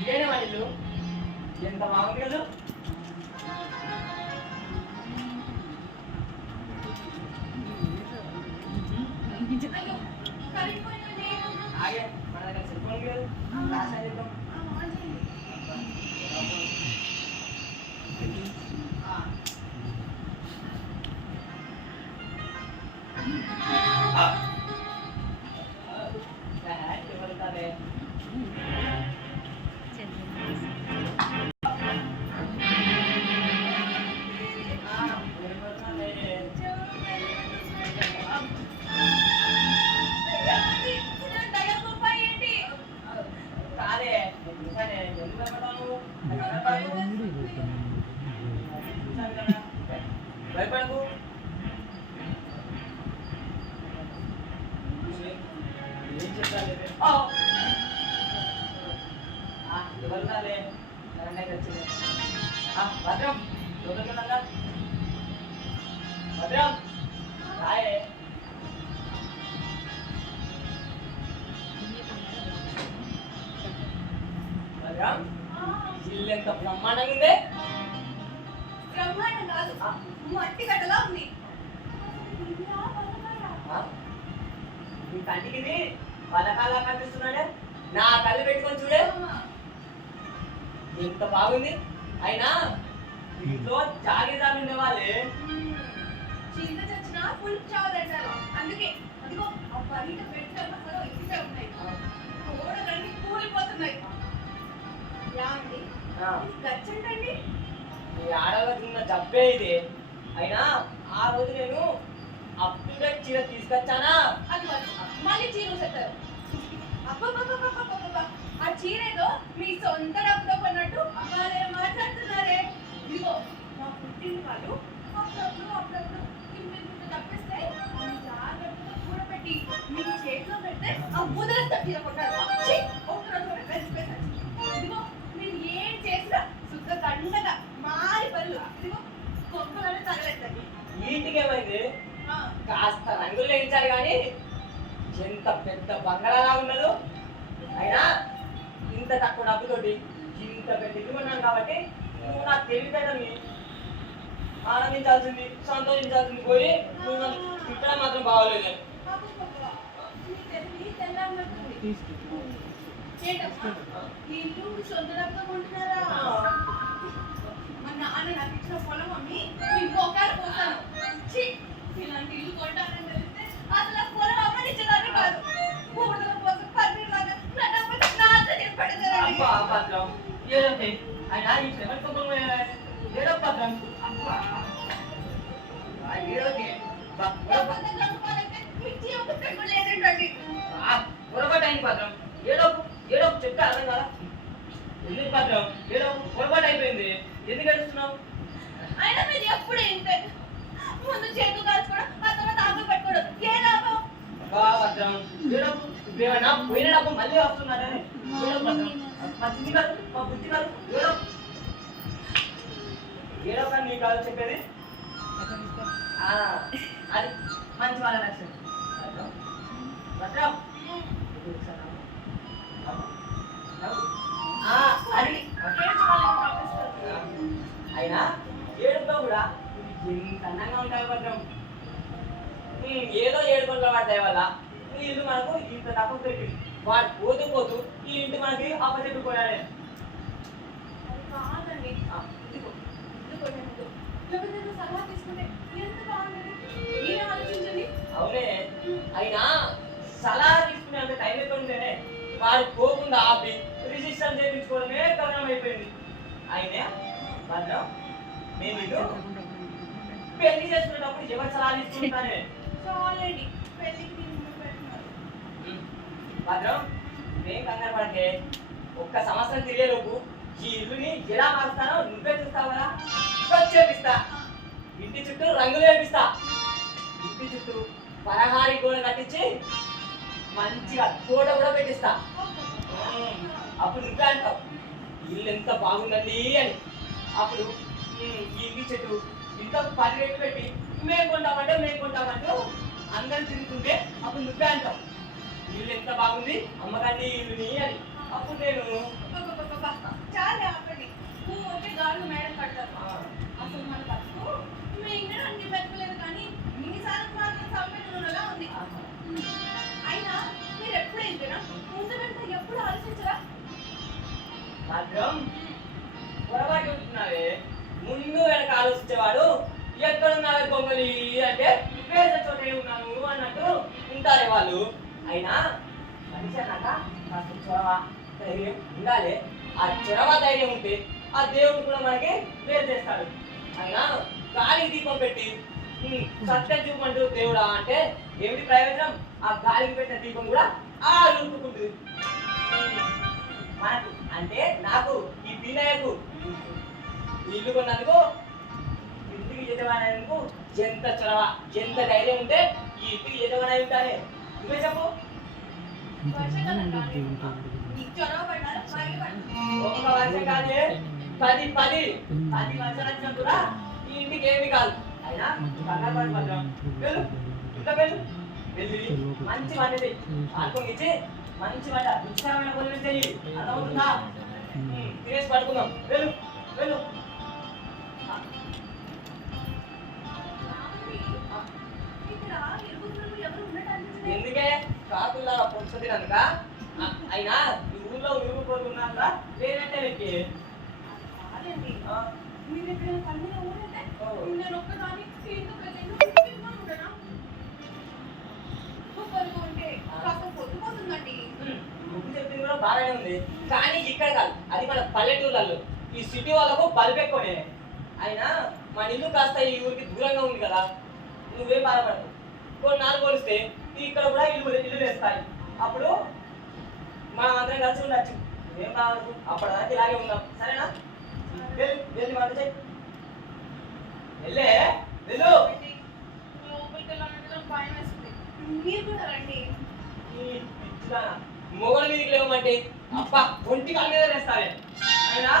ఇదేనా వాళ్ళు ఎంత బాగుంది కదా. ఆగే మన దగ్గర సెల్ ఫోన్ లేదు. క్లాస్ అయిపోతాం. భయపడకు. ఏం చెప్పాలి ఎవరున్నాలే కరెంట్ అయితే వచ్చింది. భద్రం దొరుకుతుందా? భద్రం రాయే. భద్రం ఇల్లు ఎంత బ్రహ్మాండంగా ఉంది. బ్రహ్మాండం కాదు, మట్టి గడ్డలా ఉంది. నీ కంటికి పథకాలా కనిపిస్తున్నాడే. నా కళ్ళు పెట్టుకొని చూడే ఎంత బాగుంది. అయినా ఇంట్లో జాగీదారు ఉండే వాళ్ళే చింత చచ్చిన పులుపు చావదంటారు. అందుకే అదిగో ఆ బయట పెట్టిన ఇక్కడే ఉన్నాయి. గోడలన్నీ కూలిపోతున్నాయి. యాండి గచ్చండి. ఈ ఆడవాళ్ళకి ఉన్న జబ్బే ఇది. అయినా ఆ రోజు నేను అప్ టు డేట్ చీర తీసుకొచ్చానా, అది మళ్ళీ చీర చెప్తారు. అబ్బబ్బబ్బబ్బబ్బబ్బబ్బా, ఆ చీర ఏదో మీ సొంత డబ్బుతో కొన్నట్టు వాళ్ళే మాట్లాడుతున్నారే. ఇదిగో మా పుట్టిన వాళ్ళు అప్పుడప్పుడు ఇంత తప్పిస్తే జాగ్రత్తగా కూడబెట్టి మీ చేతిలో పెడితే ఆ ముదరంతా చీర కొట్టారు. ఒక్కరోజు కూడా కలిసిపోతారు. ఇదిగో మీరు ఏం చేసినా శుద్ధ దండగా మారి పనులు. ఇదిగో గొప్పలనే తగలేదండి. ఇంటికి ఏమైంది? కాస్త రంగులు వేయించాలి కానీ ఎంత పెద్ద బంగాళాలా ఉన్నదో. అయినా ఇంత తక్కువ డబ్బుతోటి ఇంత పెద్ద ఇల్లు కొన్నాను కాబట్టి నువ్వు నా తెలివితేటని ఆనందించాల్సింది, సంతోషించాల్సింది. పోయి నువ్వు నన్ను తిట్టడం మాత్రం బాగోలేదు. ఇల్లు సొంత డబ్బుతో కొంటున్నారా? మా నాన్న నాకు ఇచ్చిన పొలం అమ్మి ఇంకొకరు పోతాను. ఇలాంటి ఇల్లు కొంటానని తెలిస్తే అసలు ఆ పొలం అమ్మనిచ్చేదాన్ని కాదు. కూడల కోసం పన్నీర్ లాగా నా డబ్బు నాతో ఏదంటే అయినా ఈ సెవెన్ కుటుంబం ఏదో పత్రం పొరపాటు అయింది పత్రం. ఏదో ఏదో చెప్తే అర్థం కదా. ఎందుకు పత్రం ఏదో పొరపాటు అయిపోయింది. ఎందుకు గడుస్తున్నావు? అయినా మీరు ఎప్పుడు ఇంతే. ముందు చేతులు కాల్చుకోవడం, ఆ తర్వాత ఆకులు పెట్టుకోవడం. ఏ లాభం? పత్రం ఏదో ఏమైనా పోయిన డబ్బు మళ్ళీ వస్తున్నారని ఏదో పత్రం. మా చిన్ని కాదు, మా బుద్ధి కాదు. ఏదో ఏదో కానీ నీ కాదు చెప్పేది. అది మంచి వాళ్ళ లక్ష్యం. భద్రం అది అయినా ఏడుతో కూడా ఎంత అందంగా ఉంటాయి భద్రం. ఏదో ఏడు పనులు పడతాయి వల్ల ఈ ఇల్లు మనకు ఇంత తక్కువ పెట్టి వాడు పోతూ పోతూ ఈ ఇంటి మనకి ఆపోజిట్ పోయాడే. అవునే, అయినా సలహా తీసుకునే అంత టైం ఎక్కడ ఉంటేనే వాడు పోకుండా ఆపి రిజిస్టర్ చేయించుకోవడమే కారణం అయిపోయింది. అయినా భద్రం నేను ఇల్లు పెళ్లి చేసుకునేటప్పుడు ఎవరు సలహా తీసుకుంటానే భద్రం. నేను కంగారు పడితే ఒక్క సంవత్సరం తిరిగేలోపు ఈ ఇల్లుని ఎలా మారుస్తానో నువ్వే చూస్తావు కదా. చేపిస్తా, ఇంటి చుట్టూ రంగులు వేపిస్తా, ఇంటి చుట్టూ పరహారి గోడ కట్టించి మంచిగా తోట కూడా పెట్టిస్తా. అప్పుడు నువ్వే అంటావు ఇల్లు ఎంత బాగుందండి అని. అప్పుడు ఈ ఇంటి చెట్టు ఇంత 10 రెట్లు పెట్టి మేము కొంటామంటూ అందరు తిరుగుతుంటే అప్పుడు నువ్వే అంటావు ఇల్లు ఎంత బాగుంది అమ్మకండి ఇల్లుని అని. అప్పుడు నేను చాలా ఆపండి. నువ్వు ఒకే గాడు మేడం కడతారు. అసలు మన బతుకు మింగడానికి బతకలేదు కానీ ఇన్నిసార్లు మాత్రం సంపెట్టుకున్నలా ఉంది. అయినా మీరు ఎప్పుడు ఇంతేనా? ముందు వెంట ఎప్పుడు ఆలోచించరా? మాత్రం పొరపాటు ఉంటున్నావే. ముందు వెనక ఆలోచించేవాడు ఎక్కడున్నావే పొంగలి అంటే వేసే చోటే ఉన్నాను అన్నట్టు ఉంటారే వాళ్ళు. అయినా మనిషి అన్నాక కాస్త చొరవ ధైర్యం ఉండాలి. ఆ చొరవ ధైర్యం ఉంటే ఆ దేవుడు కూడా మనకి వేరు చేస్తాడు. అయినా గాలికి దీపం పెట్టి సత్యం చూపంటూ దేవుడా అంటే ఏమిటి ప్రయోజనం? ఆ గాలికి పెట్టిన దీపం కూడా ఆ రూపుకుంటుంది. మనకు అంటే నాకు ఈ పిల్లయ్యకు ఇల్లు కొన్నందుకు ఇంటికి యజమానేందుకు ఎంత చొరవ ఎంత ధైర్యం ఉంటే ఈ ఇంటికి యజమాని ఉంటానే. నువ్వే చెప్పు. వర్షాకాలం కానీ నీకు చొరవ పడ్డారా? ఒక్క వర్షం కాదే 10 వర్షాలు వచ్చినా కూడా ఈ ఇంటికి ఏమి కాదు. అయినా కంగారు పడి మాత్రం వెళ్ళు ఇంకా వెళ్ళి మంచి వంట ఆడుకోనిచ్చి మంచి వంట రుచికరమైన భోజనం చెయ్యి. అర్థమవుతుందా? తినేసి పడుకుందాం. వెళ్ళు వెళ్ళు. ఎందుకే కాకుల్లా పొంచుతుంది కనుక. అయినా ఈ ఊర్లో ఉరుగు పోతున్నాక లేదంటే నీకు మీరు ఎక్కడైనా కన్నుగా ఊరంటే నేను ఒక్కదాన్ని ఇంట్లో ఉండనా? ఒక్కరిగా ఉంటే కాస్త పొద్దుపోతుందండి. నువ్వు చెప్పింది కూడా బాగానే ఉంది కానీ ఇక్కడ కాదు, అది మన పల్లెటూర్లలో. ఈ సిటీ వాళ్ళకు బల్బ్ ఎక్కువనే. అయినా మన ఇల్లు కాస్త ఈ ఊరికి దూరంగా ఉంది కదా, నువ్వేం బాధపడదు. కొన్ని నాలుగు పోలిస్తే ఇక్కడ కూడా ఇల్లు వేస్తాయి. అప్పుడు మనం అందరం కలిసి ఉండొచ్చు. నువ్వేం బాధపడదు. అప్పటిదాకా ఇలాగే ఉందాం. సరేనా? వెళ్ళి వంట చెయ్యి. వెళ్ళే వెళ్ళు. లోపలికి వెళ్ళాలంటే భయం వేస్తుంది. మీరు కూడా రండి. మొగలు మీదకి లేవమంటే అప్ప ఒంటికి అన్నీ వేస్తావే. అయినా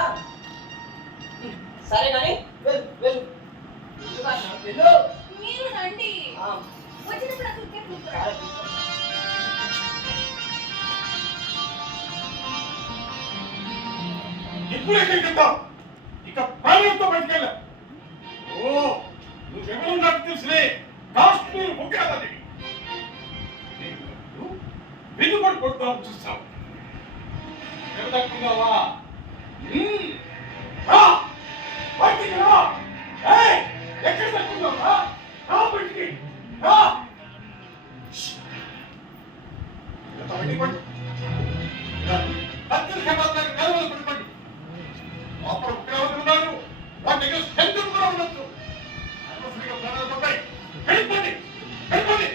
సరే కానీ వెళ్ళు వెళ్ళు వెళ్ళు. మీరు రండి. వచ్చినప్పుడు అసలు ఇప్పుడు ఎక్కడికెళ్తావు? ఇక ప్రాణంతో బయటకెళ్ళ. ఓ నువ్వెవరో నాకు తెలుసులే. కాశ్మీర్ ముఖ్యమంత్రి వెనుబడి కొడతావు చూస్తావు. ఎవదక్కున్నావా? బయటికి రా. ఎక్కడ దక్కున్నావా? రా బయటికి రా. బయటికి పడి కత్తులు క్షమాత్రానికి నిలవలు పడిపండి. అప్పుడు ఉగ్రవాదులు ఉన్నారు. వాటి దగ్గర శత్రులు కూడా ఉండొచ్చు. అనవసరంగా ప్రాణాలు పడ్డాయి. వెళ్ళిపోండి వెళ్ళిపోండి.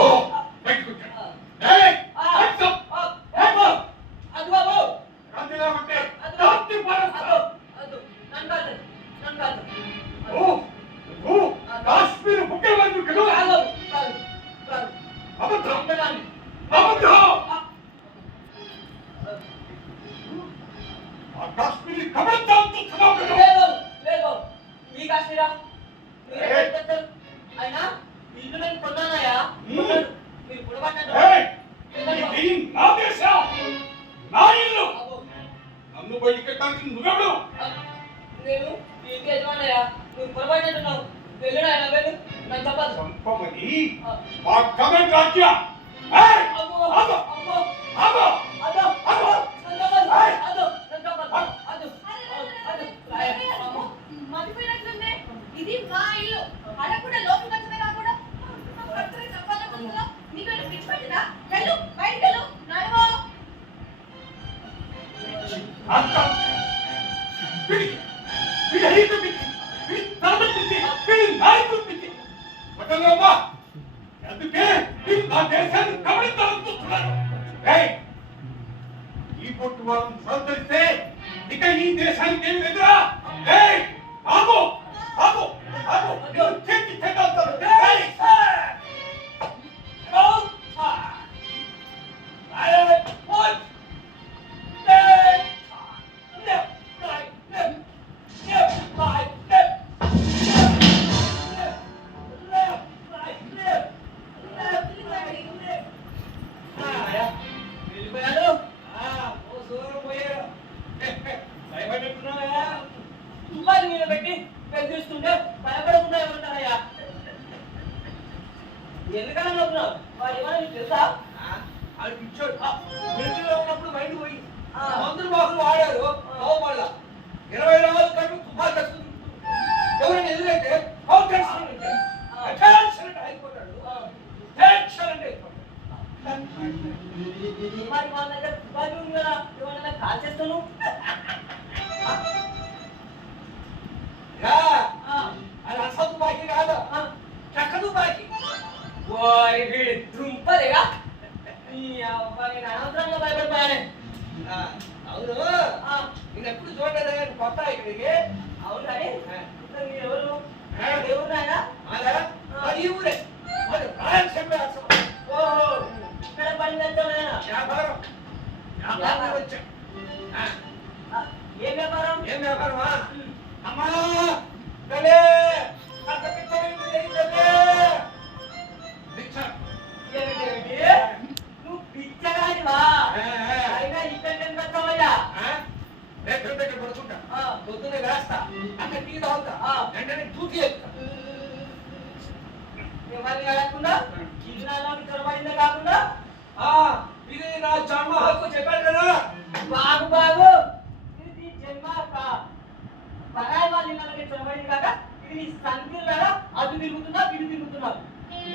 ఓ బయటకు వచ్చాడు. కాశ్మీర్ ముఖ్యమంత్రి అబద్ధం అబద్ధం. కాశ్మీర్ కబడ్డాంతో లేదు మీ కాశ్మీరా అయినా ఇల్లు నేను కొన్నానయా. మీరు పొడబట్టినట్టు నా దేశం నా ఇల్లు. నన్ను బయటకెట్టడానికి నువ్వెవడు? నేను ఈ ఇంటి యజమానయ్యా. నువ్వు పొరపాటున్నావు. వెళ్ళుడాయన వెళ్ళు. నాకు చెప్పాలి. చంపమని మా కమెంట్ రాజ్య మర్చిపోయినట్లుందే. ఇది మా ఇల్లు. అలా కూడా లోపలికి వచ్చిందే కాకుండా నీకు పిచ్చి పట్టిందా? వెళ్ళు బయటికి వెళ్ళు. నడవో అందుకే నా దేశాన్ని కబడిస్తాను చూస్తున్నాను. పెట్టి పెళ్లిస్తుంటే భయపడకుండా ఎవరుంటారయ్యా? ఎందుకన్నా నవ్వుతున్నావు? వాడు ఏమన్నా నీకు తెలుసా? అది పిచ్చోడు మిలిటరీలో ఉన్నప్పుడు మైండ్ పోయి మందులు బాగులు వాడారు మళ్ళా 24 గంటలు తుపాకు ఎవరైనా ఎదురైతే అయిపోతాడు మరి వాళ్ళ దగ్గర తుపాకీ ఉంది కదా, ఏమన్నా కాల్ చేస్తాను. అది అసలు తుపాకీ కాదు చక్క తుపాకీ. ఓరి వీడి దుంపదేగా నీ అబ్బాయి నేను అనవసరంగా భయపడిపోయానే. అవును నేను ఎప్పుడు చూడలేదు కొత్త ఇక్కడికి. అవును కానీ మీరు ఎవరు? దేవుడు ఆయన అది ఊరే అది రాయలసీమ ఓహో ఇక్కడ పని తెచ్చామైనా వ్యాపారం వ్యాపారం వచ్చా. ఏం వ్యాపారం? ఏం వ్యాపారమా? అమ్మా నువ్వు పిచ్చగానివా? అయినా ఇక్కడ ఎందుకు వచ్చావయ్యా? పడుకుంటా పొద్దున్నే వేస్తా అక్కడ టీ తాగుతా వెంటనే డ్యూటీ ఎక్కుతా. ఎవరిని అడగకుండా కిరణాలోకి చొరబడిందే కాకుండా ఇది నా జన్మ హక్కు చెప్పాను కదా. బాగు బాగు ఇది జన్మ పరాయి వాళ్ళ ఇళ్ళకి చొరబడింది కాక ఇది నీ సంఖ్యలాగా అటు తిరుగుతున్నా ఇటు తిరుగుతున్నావు.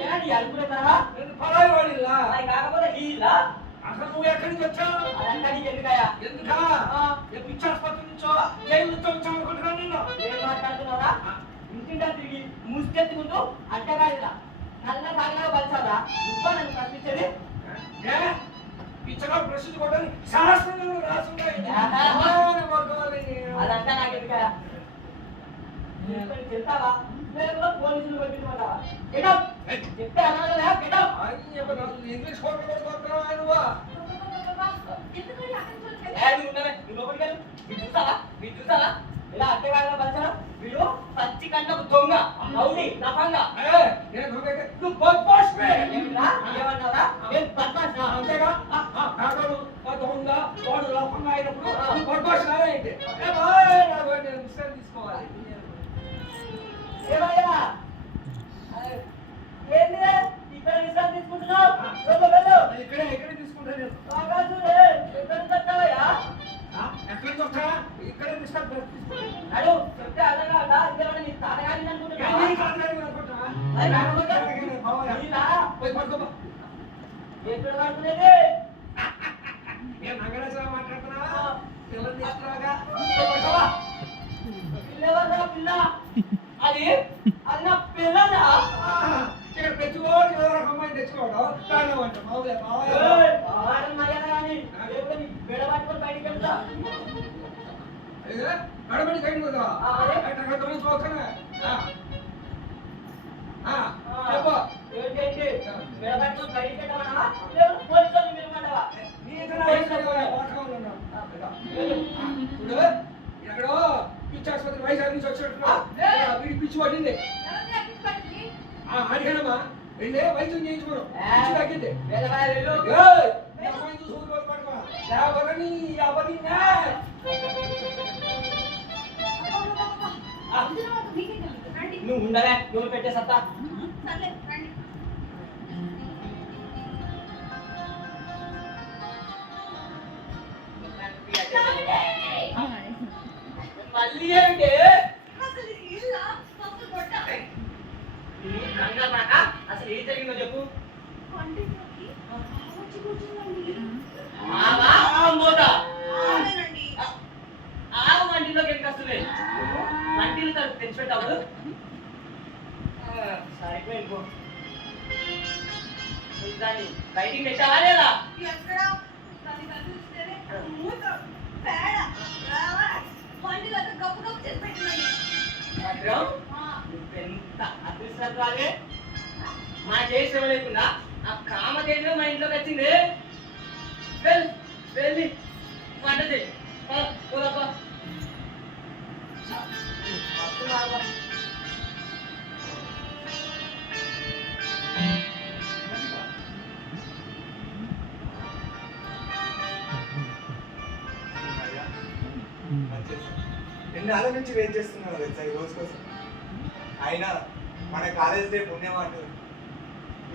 ఏనాటి అనుకునే తరహా నేను పరాయి వాడిల్లా అది కాకపోతే ఈ ఇల్లా? అసలు నువ్వు ఎక్కడి నుంచి వచ్చావు? అదంతా నీకు ఎందుకయ్యా? ఎందుకా పిచ్చి ఆసుపత్రి నుంచో జైలు నుంచో వచ్చావు అనుకుంటున్నాను నిన్ను. ఏం మాట్లాడుతున్నావురా? ఇంటింటా తిరిగి ముష్టెత్తుకుంటూ అడ్డగాడిలా నల్ల కాగిలా పలిచావురా? నువ్వు నన్ను ప్రశ్నించేది? పిచ్చగా ప్రసిద్ధి కొట్టని శాస్త్రంలో రాసుంటాయి. అదంతా నాకు ఎందుకయ్యా? చెప్తావా లేదా పోలీసులు పంపించమంటావా? గెటప్ చెప్తే అనాలే గెటప్. ఇంగ్లీష్ కొట్టుకుంటున్నావు నువ్వు. ఎందుకంటే అక్కడ నువ్వు లోపలికి వెళ్ళు. వీడు చూసావా ఇలా అడ్డగాడిలా పలిచారా? వీడు పచ్చి కంటకు దొంగ రౌడీ లఫంగా. నువ్వు బద్మాష్మే. ఏమిరా? ఏమన్నావురా? నేను బద్మాష్నా? అంతేగా కాకడు దొంగ వాడు లోపంగా అయినప్పుడు బద్మాష్ ఏంటి? నేను విశ్రాంతి తీసుకోవాలి. ఏమయ్యా? ఏంది ఇక్కడ విశ్రాంతి తీసుకుంటున్నావు? వెళ్ళు. ఇక్కడే తీసుకుంటా నేను. ఆకాశుడే ఎక్కడ నుంచి వచ్చావయ్యా? ఎక్కడికి వస్తా? ఇక్కడే విశ్రాంతి తీసుకుంటా. అడు చెప్తే అడగాలా? ఇదేమన్నా నీ తాతగాడిని అనుకుంటున్నావా? ఎక్కడ పడుతున్నది? నేను నంగరాజరావు మాట్లాడుతున్నా. పిల్లలు తీసుకురాగా పిల్లెవర్రా పిల్ల? అది అది నా పిల్లరా? ఇక్కడ తెచ్చుకోవాలి ఎవరో అమ్మాయిని తెచ్చుకోవడం కారణం అంట మావులే వారం మర్యాద కానీ లేకపోతే నీ బిడ పట్టుకొని బయటికి వెళ్తా. గడబడి కైండి కదా అదే. చూస్తున్నా చెప్పు ఏంటంటే బిడ పట్టుకొని బయటికి వెళ్ళమన్నావా? లేకపోతే పోలీసులు పిలవమంటావా? ఇప్పుడు ఎక్కడో పిచ్చి ఆసుపత్రి వైజాగ్ నుంచి వచ్చినట్టున్నా వీడి పిచ్చి పడింది. అడిగానమ్మా వెళ్ళే వైద్యం చేయించుకోను పిచ్చి తగ్గింది. నువ్వు ఉండవే నువ్వు పెట్టే సత్తా. మళ్ళీ ఏంటి అసలు ఏం జరిగిందో చెప్పు. ఆవు వంటిలోకి ఎందుకు వస్తుంది? వంటిలు తెచ్చిపెట్టావు సరిపోయింది. దాన్ని బయటికి పెట్టావా లేదా? ఎంత అదృష్టరాలే మా చేసి లేకుండా ఆ కామదేవి మా ఇంట్లోకి వచ్చింది. వెళ్ళి వంట చేయి. ఎన్నాళ్ళ నుంచి వెయిట్ చేస్తున్నాను తెలుసా ఈ రోజు కోసం. అయినా మన కాలేజ్ డే పుణ్యం అంటారు,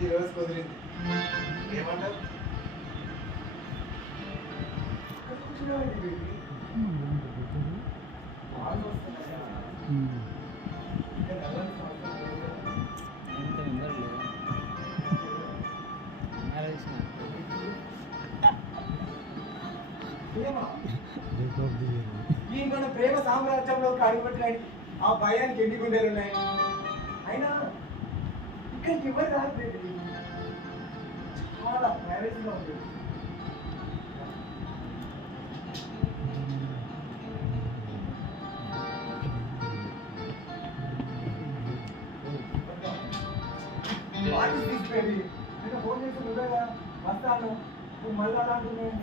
ఈ రోజు కుదిరింది. ఏమంటారు? ఇక్కడ కూర్చున్నావండి baby. బాగా వస్తున్నాయా? ఇంకా నవ్వాల్సిన అవసరం లేదు కదా. ప్రేమ. ఈ మన ప్రేమ సామ్రాజ్యంలో అడుగుపెట్టడానికి ఆ భయానికి ఎన్ని గుండెలు ఉన్నాయి. అయినా ఇక్కడికి ఎవరు రాదు baby. చాలా ప్రైవేట్గా ఉంది. What is this baby? నేను ఫోన్ చేసి నువ్వేగా వస్తాను, నువ్వు మళ్ళీ అలా అంటున్నావు.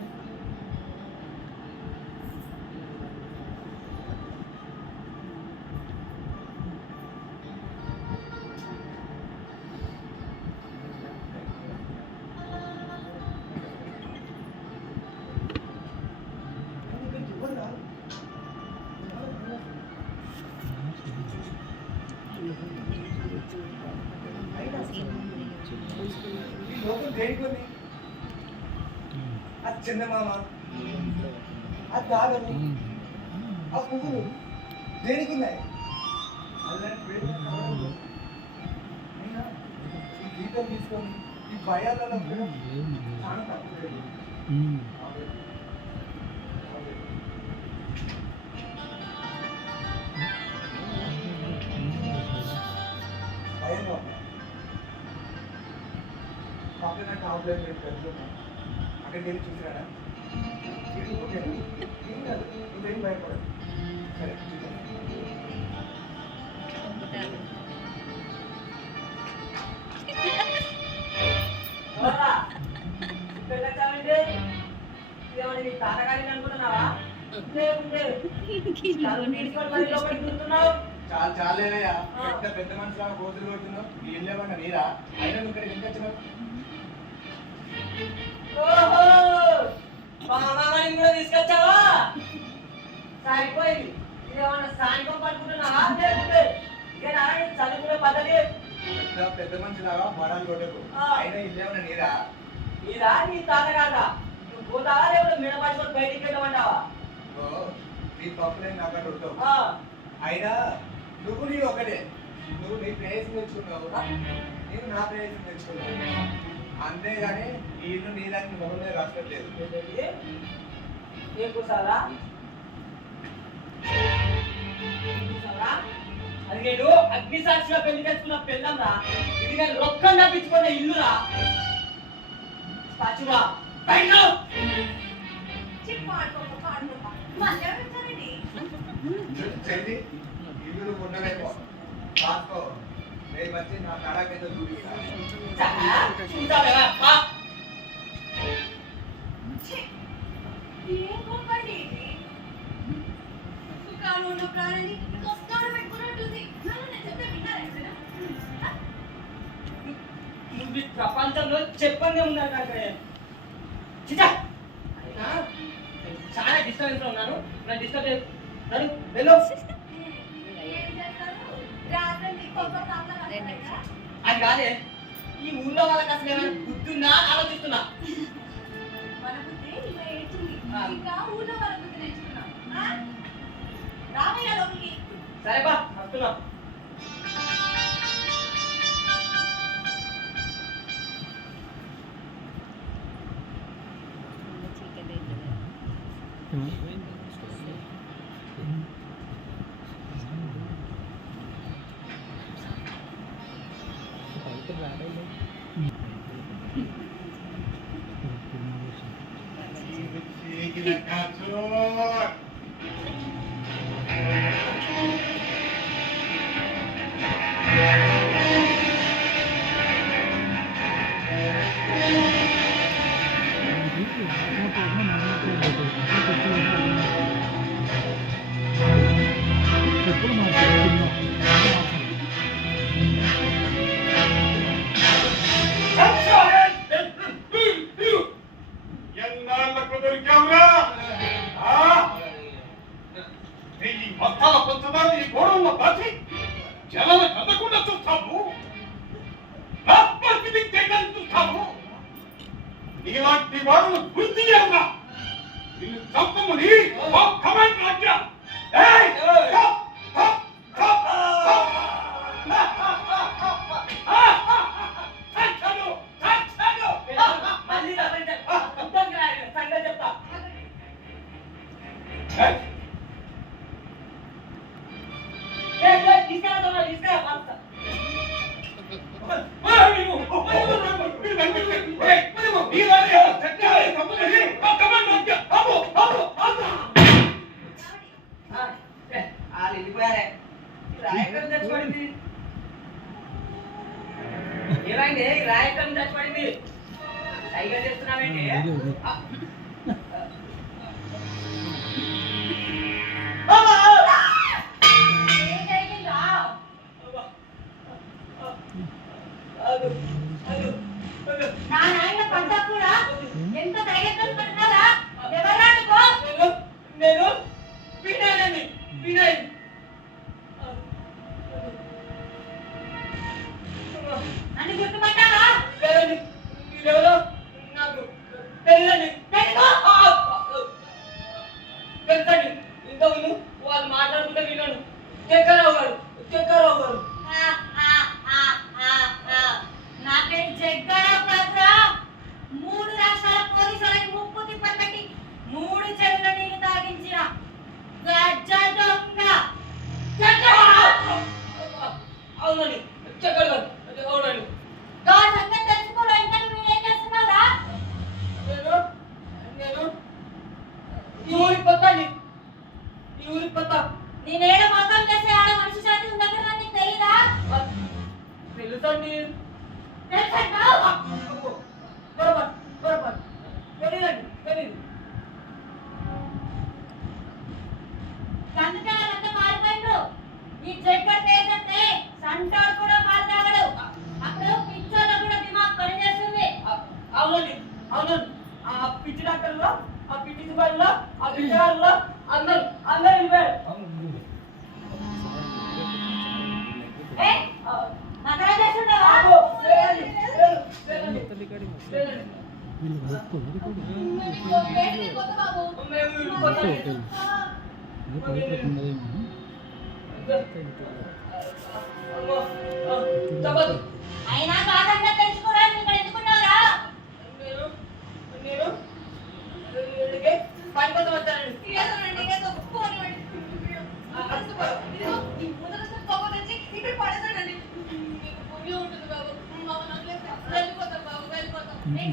ఈ లోకం దేనికి ఉంది? అది చందమామ, అది దాగలు, ఆ పువ్వులు దేనికి ఉన్నాయి? అలాంటి ప్రేమ కావాలి. అయినా ఈ గీతం తీసుకొని ఈ భయాలలో కూడా చాలా తక్కువ లేదు. భయంగా ఉంది. కాకపోతే నాకు ఆఫ్లైన్ రేట్ పెరుగుతున్నా, అక్కడికి వెళ్ళి చూసిరాడా? ఓకేనా? ఏం కాదు, నువ్వేం భయపడదు. సరే చూద్దాం. ఎవరా? ఇక్కడికి వచ్చావండి? ఇదేమన్నా నీ తాతగారిని అనుకుంటున్నావా? ఉండే ఉండే. చదువు తీసుకొని మరి లోపలికి దిగుతున్నావు. చాలా చాలేనయ్యా, ఎంత పెద్ద మనిషిలాగా గోతులు కొడుతున్నావు. వీళ్ళేమన్నా నీరా? అయినా నువ్వు ఇక్కడికి ఎందుకు వచ్చినావు? ఓహో, మా మామని కూడా తీసుకొచ్చావా? సరిపోయింది. ఇదేమన్నా సాయంత్రం పడుకుంటున్నావా? లేకుంటే ఇదేనా నీ చదువుకునే పద్ధతి? పెద్ద మనిషిలాగా బడాలు కొట్టకు. అయినా ఇల్లేమన్నా నీరా? ఇదా నీ తాతగారా? నువ్వు పోతావా లేకుంటే మీద పట్టుకొని బయటికి వెళ్ళమంటావా? నీ పప్పులే నాకు అక్కడ ఉంటావు. అయినా నువ్వు నీ ఒకటే. నువ్వు నీ ప్రేయసం తెచ్చుకున్నావు, నేను నా ప్రేయసం తెచ్చుకున్నావు. అంతేగాని ఈ ఇల్లు నీ దానికి మొహమే రాష్ట్రలేదు. ఏం కూసారా? అది నేను అగ్ని సాక్షిగా పెళ్లి చేసుకున్న పెళ్ళంరా. ఇది నేను రొక్కం తప్పించుకున్న ఇల్లురా. పచ్చివా బయట చెల్లి, ఇల్లు నువ్వు ఉండలేకో కాసుకో. రేపు వచ్చి నా తడాకైతే చూపిస్తాను. ఏం గొప్పండి ఇది? సుఖాలు ఉన్న ప్రాణిని కష్టాలు పెట్టుకున్నట్టుంది. నేను చెప్తే విన్నారా ఎప్పుడైనా? నువ్వు ఈ ప్రపంచంలో చెప్పందే ఉన్నారు కాక చిచా. అయినా చాలా డిస్టర్బెన్స్ లో ఉన్నాను. నన్ను డిస్టర్బ్ చేయకు. నన్ను వెళ్ళు. ఏం చేస్తారు? రాత్రి కొత్త తాతలా కడతారా? అది కాదే, ఈ ఊళ్ళో వాళ్ళకి అసలు ఏమైనా గుర్తుందా అని ఆలోచిస్తున్నా. మన బుద్ధి ఇలా ఏడ్చింది. ఇంకా ఊళ్ళో వాళ్ళ బుద్ధి నేర్చుకున్నాం. రామయ్య లోపలికి. సరే బా వస్తున్నా. ఎన్నాళ్ళకు దొరికావురా? దాచి జనాల కదకుండా చూస్తాము, నా పరిస్థితి చేయడానికి చూస్తాము. నీలాంటి వాడు బుద్ధి చేయాలా? నిన్ను చంపమని మా కమాండ్ ఆజ్ఞ. ఏయ్! స్టాప్! స్టాప్! స్టాప్! స్టాప్! చచ్చాడు! చచ్చాడు! మళ్ళీ సంగతి చెప్తా. ఏయ్! తీసుకెళ్తా వాళ్ళు వెళ్ళిపోయారే. రాయకం చచ్చిపడింది. ఏమైంది? రాయకం చచ్చిపడింది. సైగా చేస్తున్నావేంటి? నా నాయన పడ్డా కూడా ఎంత ధైర్యం పడ్డారా? ఎవరాడుకో నేను వినయనండి. వినయ్ నన్ను గుర్తుపట్టావా? లేదండి. మీరెవరో నాకు తెలియదండి. తెలుసండి. ఇంతకుముందు వాళ్ళు మాట్లాడుకుంటే విన్నాను. చక్కెరావు గారు, చక్కెరావు గారు. నా పేరు జగ్గారావు కాదురా. 3 రాష్ట్రాల పోలీసులకి ముప్పు తిప్పలు పెట్టి 3 చెరువుల నీళ్లు తాగించిన గజ్జ దొంగ. అవునండి, చక్కెర గారు. అవునండి. గా సంగతి తెలుసుకోవడం ఇంకా నువ్వేం చేస్తున్నావురా? నేను ఈ ఊరికి కొత్త అండి. ఈ ఊరికి కొత్త. నేనేడ మోసం చేసే ఆడ మనిషి శాంతి ఉందక్కడ నీకు తెలీదా? తెలుసండి. తెలుసంటావు? బరోబర్ బరోబర్. తెలీదండి, తెలీదు. అందుకే వాళ్ళంతా మారిపోయిండ్రు. ఈ జగ్గర్ తేజంటే సంటాడు కూడా పాలు తాగడు. అప్పుడు పిచ్చోళ్ళ కూడా దిమాగ్ పనిచేస్తుంది. అవునండి, అవునండి. ఆ పిచ్చి డాక్టర్లో, ఆ పిచ్చి సిబ్బందిలో, ఆ పిచ్చివాళ్ళలో అందరూ వెళ్ళిపోయారు. ఏ నగరా చేస్తున్నావా? లేదండి, లేదండి, లేదండి. మేము ఇల్లు కొత్త అండి. అమ్మో, తప్పదు. అయినా బాధంగా తెలుసుకోవడానికి ఇక్కడ ఎందుకున్నావురా? నేను ఇక్కడికి పని కోసం వచ్చానండి.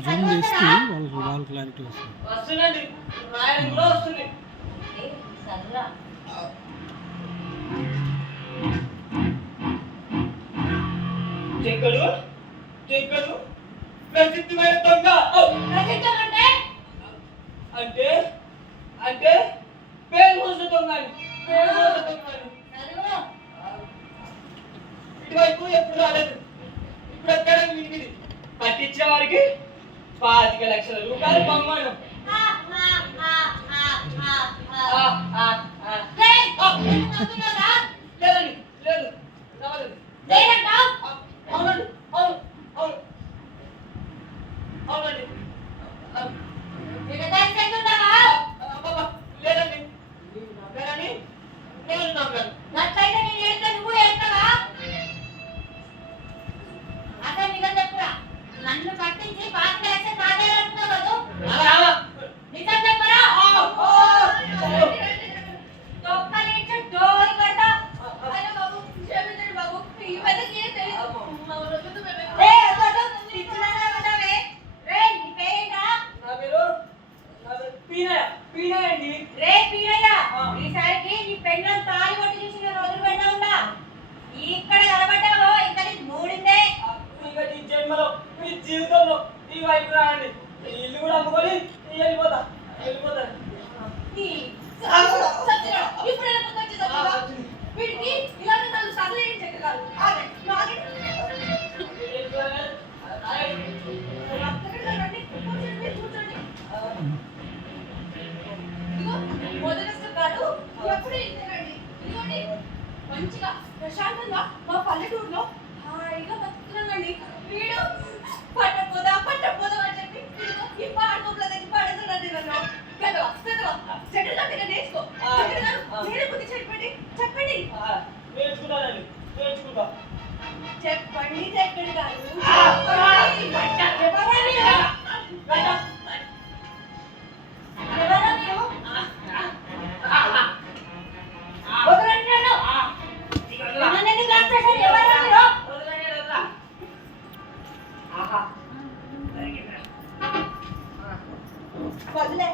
జూమ్ చేస్తే వాళ్ళ క్లారిటీ వస్తుంది. వస్తుందండి, రాయడం కూడా వస్తుంది. సర్రా చెక్కడు చెక్కడు ప్రసిద్ధమైన దొంగ. ప్రసిద్ధం అంటే అంటే అంటే పేరు మోస దొంగ అండి. పేరు మోస దొంగ అండి. చదువు. ఇటువైపు ఎప్పుడు రాలేదు. ఇప్పుడు ఎక్కడ వినికిది. పట్టించిన వారికి 25 లక్షల రూపాయలు బహుమానం. లేదండి, లేదు, రాలేదు. అవునండి, అవును, అవును, అవునండి. అబ్బబ్బా, లేదండి. నీవు నమ్మారని నేను నమ్మాను. నన్ను పట్టించి 25 లక్షలు కాదేయాలంటున్నావు. అలా నిజం చెప్పరా? తొక్కలించి డోర్ కట్ట మంచిగా ప్రశాంతంగా మా పల్లెటూరులో హాయిగా బతుకుతున్నానండి. వీడు పట్టపోదా అని చెప్పి ఇదిగో ఈ పాడుకోపులో తెచ్చి పాడేస్తున్నాడు నన్ను. పెద్దవా చెట్టు దగ్గర నేర్చుకో. మీరే బుద్ధి చెప్పండి చెప్పండి నేర్చుకుంటానండి, నేర్చుకుంటా. చెప్పండి చెప్పండి గారు. ఎవరా మీరు? వదలంటున్నాను. నన్ను ఎందుకు లాక్కొచ్చారు? ఎవరా మీరు? వదిలే.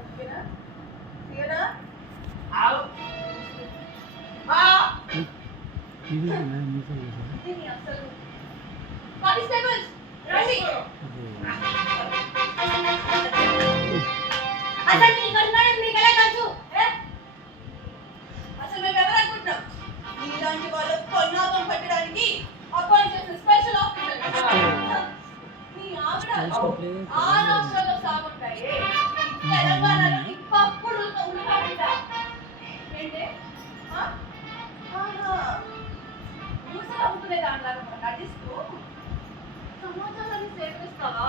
ఓకేనా? తీయనా? ఇది మీసం చేశారు దీని అసలు కానిస్టేబుల్స్ రండి. అసలు మీకు అన్నాను మీకు ఎలా తెలుసు? అసలు మేము ఎవరు అనుకుంటున్నాం? మీలాంటి వాళ్ళు కొన్నాకం పట్టడానికి అపాయింట్ చేసిన స్పెషల్ ఆఫీసర్. మీ ఆవిడ ఆ రాష్ట్రాల్లో సాగుంటాయి, తెలంగాణలో ఇప్పుడు ఉల్లిపాయ ఏంటి? ఊసలు అమ్ముకునే దానిలాగా నటిస్తూ సమాచారాన్ని సేకరిస్తావా?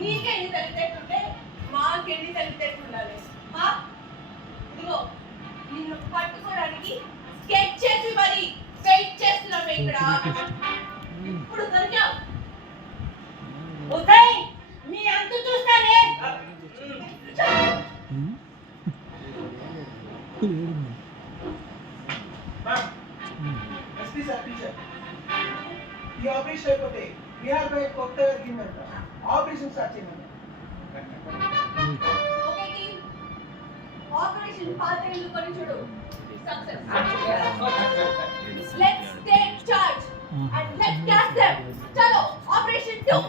నీకే ఎన్ని తెలివితేటలుంటే మాకెన్ని తెలివితేటలు ఉండాలి. ఇదిగో నిన్ను పట్టుకోవడానికి స్కెచ్ చేసి మరి వెయిట్ చేస్తున్నాం ఇక్కడ. ఇప్పుడు దొరికావు. ఉదయ్ నీ అంతు చూస్తానే. ఎస్పీ సార్ టీచర్ ఈ ఆపరేషన్ అయిపోతే బీహార్ పై కొత్త జరిగిందంట. ఆపరేషన్ స్టార్ట్ చేయమన్నారు. ఓకే టీమ్, ఆపరేషన్ పాత్రలు కొని చూడు. Success. Let's take charge and let's catch them. చలో ఆపరేషన్ 2.